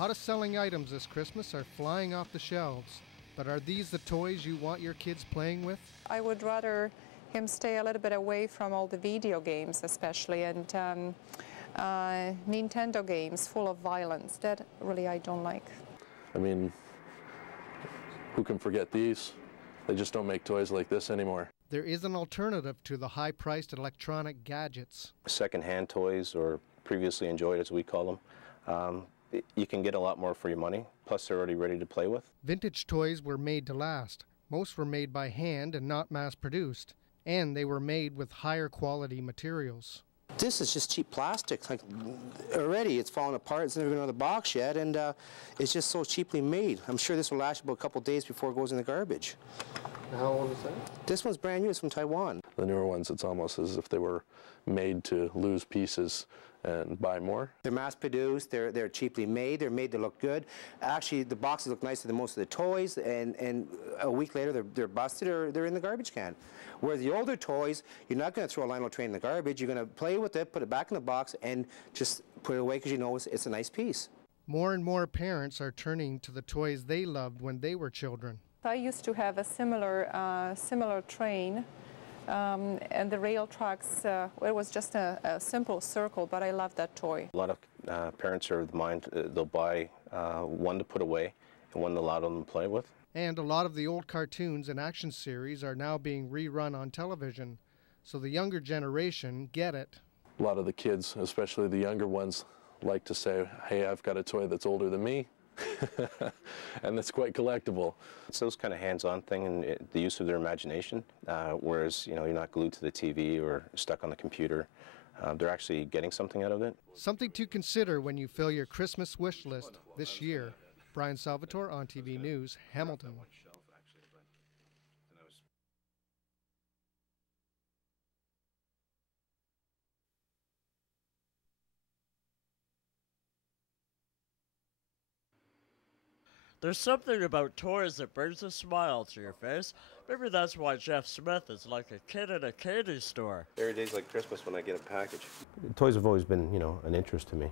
hottest selling items this Christmas are flying off the shelves. But are these the toys you want your kids playing with? I would rather him stay a little bit away from all the video games especially, and Nintendo games full of violence. That really I don't like. I mean, who can forget these? They just don't make toys like this anymore. There is an alternative to the high-priced electronic gadgets. Second-hand toys, or previously enjoyed as we call them, you can get a lot more for your money, plus they're already ready to play with. Vintage toys were made to last. Most were made by hand and not mass-produced, and they were made with higher quality materials. This is just cheap plastic. Like, already it's falling apart. It's never been out of the box yet, and it's just so cheaply made. I'm sure this will last about a couple days before it goes in the garbage. How old is that? This one's brand new. It's from Taiwan. The newer ones, it's almost as if they were made to lose pieces and buy more. They're mass-produced. They're cheaply made. They're made to look good. Actually, the boxes look nicer than most of the toys, and a week later they're busted or they're in the garbage can. Whereas the older toys, you're not going to throw a Lionel train in the garbage. You're going to play with it, put it back in the box, and just put it away because you know it's a nice piece. More and more parents are turning to the toys they loved when they were children. I used to have a similar train, and the rail tracks, it was just a simple circle, but I loved that toy. A lot of parents are of the mind they'll buy one to put away and one to allow them to play with. And a lot of the old cartoons and action series are now being rerun on television, so the younger generation get it. A lot of the kids, especially the younger ones, like to say, hey, I've got a toy that's older than me. And that's quite collectible. It's those kind of hands-on thing and the use of their imagination, whereas you're not glued to the TV or stuck on the computer. They're actually getting something out of it. Something to consider when you fill your Christmas wish list this year. Brian Salvatore on TV News, Hamilton. There's something about toys that brings a smile to your face. Maybe that's why Jeff Smith is like a kid in a candy store. There are days like Christmas when I get a package. Toys have always been, an interest to me,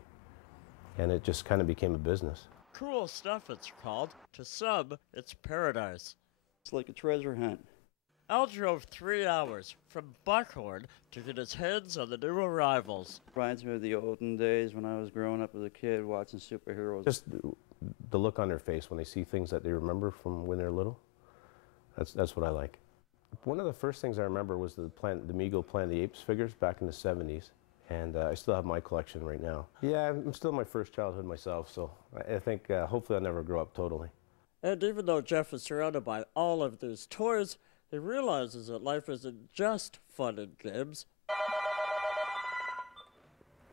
and it just kind of became a business. Cool stuff, it's called. To some, it's paradise. It's like a treasure hunt. Al drove 3 hours from Buckhorn to get his hands on the new arrivals. Reminds me of the olden days when I was growing up as a kid watching superheroes. Just the look on their face when they see things that they remember from when they're little. That's what I like. One of the first things I remember was the Meagle Planet of the Apes figures back in the 70s, and I still have my collection right now. Yeah, I'm still in my first childhood myself, so I think hopefully I'll never grow up totally. And even though Jeff is surrounded by all of these toys, he realizes that life isn't just fun and games.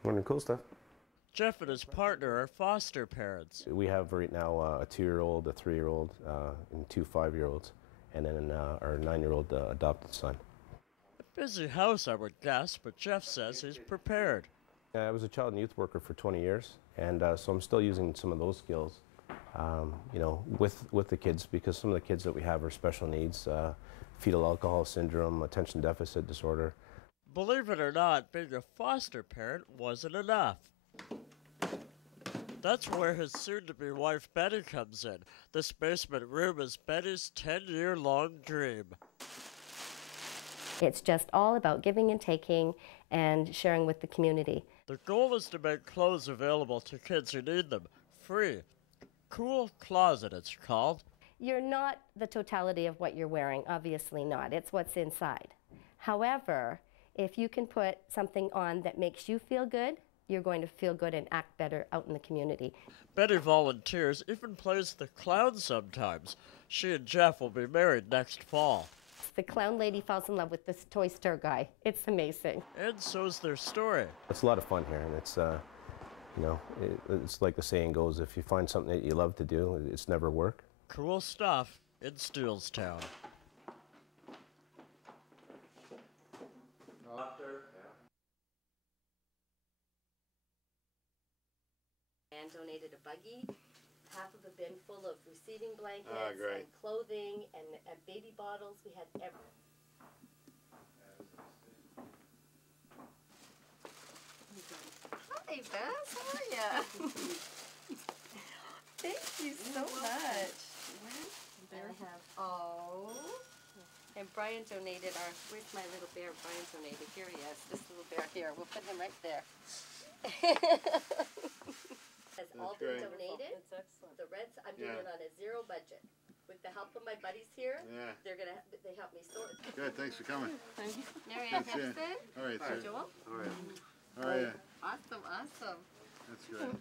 Morning, cool stuff. Jeff and his partner are foster parents. We have right now a 2-year-old, a 3-year-old, and 2 5-year-olds, and then our 9-year-old adopted son. A busy house, I would guess, but Jeff says he's prepared. I was a child and youth worker for 20 years, and so I'm still using some of those skills, with the kids, because some of the kids that we have are special needs, fetal alcohol syndrome, attention deficit disorder. Believe it or not, being a foster parent wasn't enough. That's where his soon-to-be wife Betty comes in. This basement room is Betty's 10-year-long dream. It's just all about giving and taking and sharing with the community. The goal is to make clothes available to kids who need them, free. Kool Closet, it's called. You're not the totality of what you're wearing, obviously not. It's what's inside. However, if you can put something on that makes you feel good, you're going to feel good and act better out in the community. Betty volunteers, even plays the clown sometimes. She and Jeff will be married next fall. The clown lady falls in love with this toy store guy. It's amazing. And so's their story. It's a lot of fun here, and it's, it's like the saying goes, if you find something that you love to do, it's never work. Cool stuff in Steelstown. And donated a buggy, half of a bin full of receiving blankets great. and clothing and baby bottles. We had everything. Hi, Bess. How are you? Thank you so much. I have, oh. And Brian donated our, where's my little bear? Brian donated, here he is, this little bear here. We'll put him right there. Has all been donated. That's excellent. The Reds, I'm doing it on a zero budget. With the help of my buddies here, they help me sort. Good, thanks for coming. Thank you. Mary Ann Hempstead. All right, sir. Joel. All right. All right. Awesome, awesome. That's great.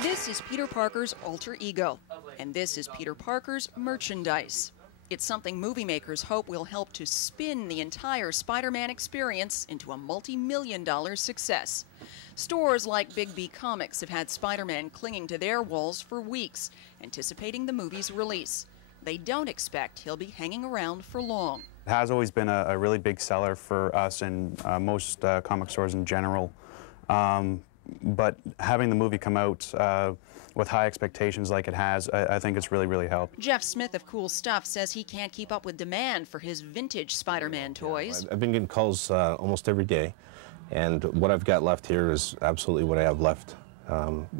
This is Peter Parker's alter ego, and this is Peter Parker's merchandise. It's something movie makers hope will help to spin the entire Spider-Man experience into a multi-million-dollar success. Stores like Big B Comics have had Spider-Man clinging to their walls for weeks, anticipating the movie's release. They don't expect he'll be hanging around for long. It has always been a really big seller for us and most comic stores in general. But having the movie come out with high expectations like it has, I think it's really, really helped. Jeff Smith of Kool Stuff says he can't keep up with demand for his vintage Spider-Man toys. I've been getting calls almost every day, and what I've got left here is absolutely what I have left.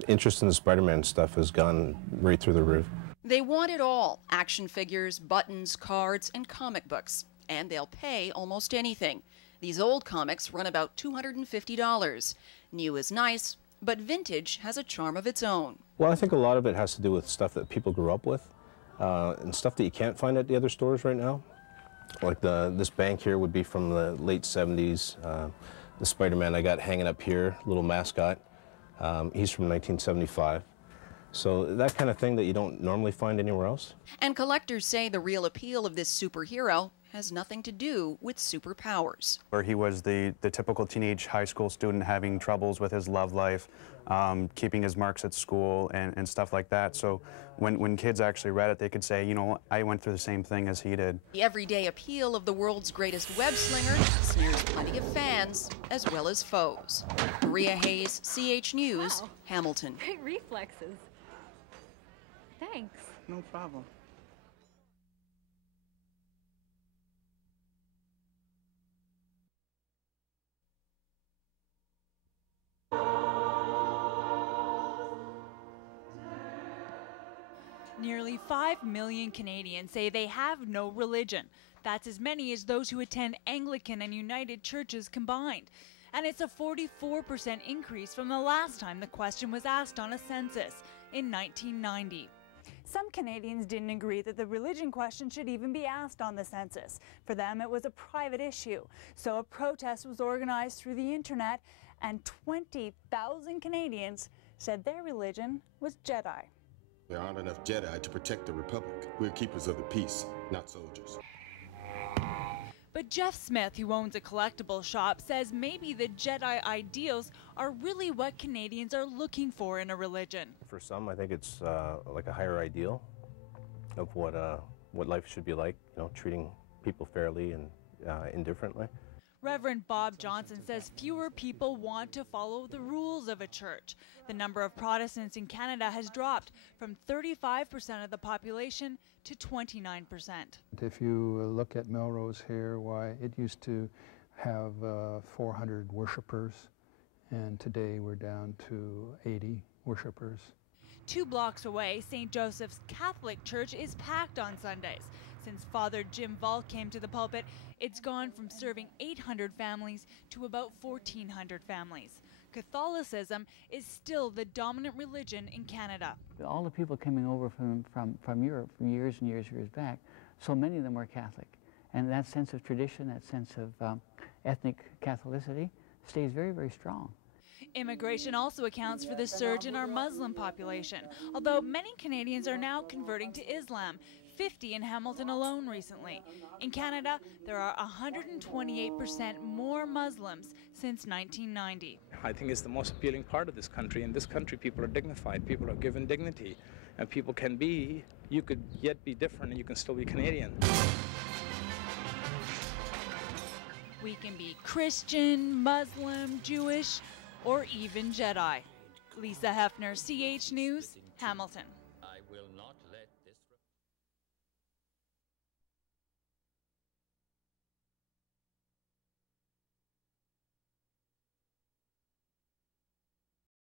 Interest in the Spider-Man stuff has gone right through the roof. They want it all: action figures, buttons, cards, and comic books. And they'll pay almost anything. These old comics run about $250. New is nice, but vintage has a charm of its own. Well, I think a lot of it has to do with stuff that people grew up with, and stuff that you can't find at the other stores right now. Like this bank here would be from the late 70s. The Spider-Man I got hanging up here, little mascot, he's from 1975. So that kind of thing that you don't normally find anywhere else. And collectors say the real appeal of this superhero has nothing to do with superpowers. Where he was the typical teenage high school student having troubles with his love life, keeping his marks at school and stuff like that. So when kids actually read it, they could say, you know, I went through the same thing as he did. The everyday appeal of the world's greatest web slinger snares plenty of fans as well as foes. Maria Hayes, CH News, wow. Hamilton. Great reflexes. Thanks. No problem. Nearly 5 million Canadians say they have no religion. That's as many as those who attend Anglican and United churches combined. And it's a 44% increase from the last time the question was asked on a census in 1990. Some Canadians didn't agree that the religion question should even be asked on the census. For them, it was a private issue. So a protest was organized through the internet, and 20,000 Canadians said their religion was Jedi. There aren't enough Jedi to protect the Republic. We're keepers of the peace, not soldiers. But Jeff Smith, who owns a collectible shop, says maybe the Jedi ideals are really what Canadians are looking for in a religion. For some, I think it's like a higher ideal of what life should be like, you know, treating people fairly and indifferently. Reverend Bob Johnson says fewer people want to follow the rules of a church. The number of Protestants in Canada has dropped from 35% of the population to 29%. If you look at Melrose here, why it used to have 400 worshipers, and today we're down to 80 worshipers. 2 blocks away, St. Joseph's Catholic Church is packed on Sundays. Since Father Jim Volk came to the pulpit, it's gone from serving 800 families to about 1,400 families. Catholicism is still the dominant religion in Canada. All the people coming over from Europe from years and years back, so many of them were Catholic. And that sense of tradition, that sense of ethnic Catholicity stays very, very strong. Immigration also accounts for the surge in our Muslim population, although many Canadians are now converting to Islam, 50 in Hamilton alone recently. In Canada, there are 128% more Muslims since 1990. I think it's the most appealing part of this country. In this country, people are dignified, people are given dignity, and people can be, you could yet be different and you can still be Canadian. We can be Christian, Muslim, Jewish, or even Jedi. Lisa Hefner, CH News, Hamilton. I will not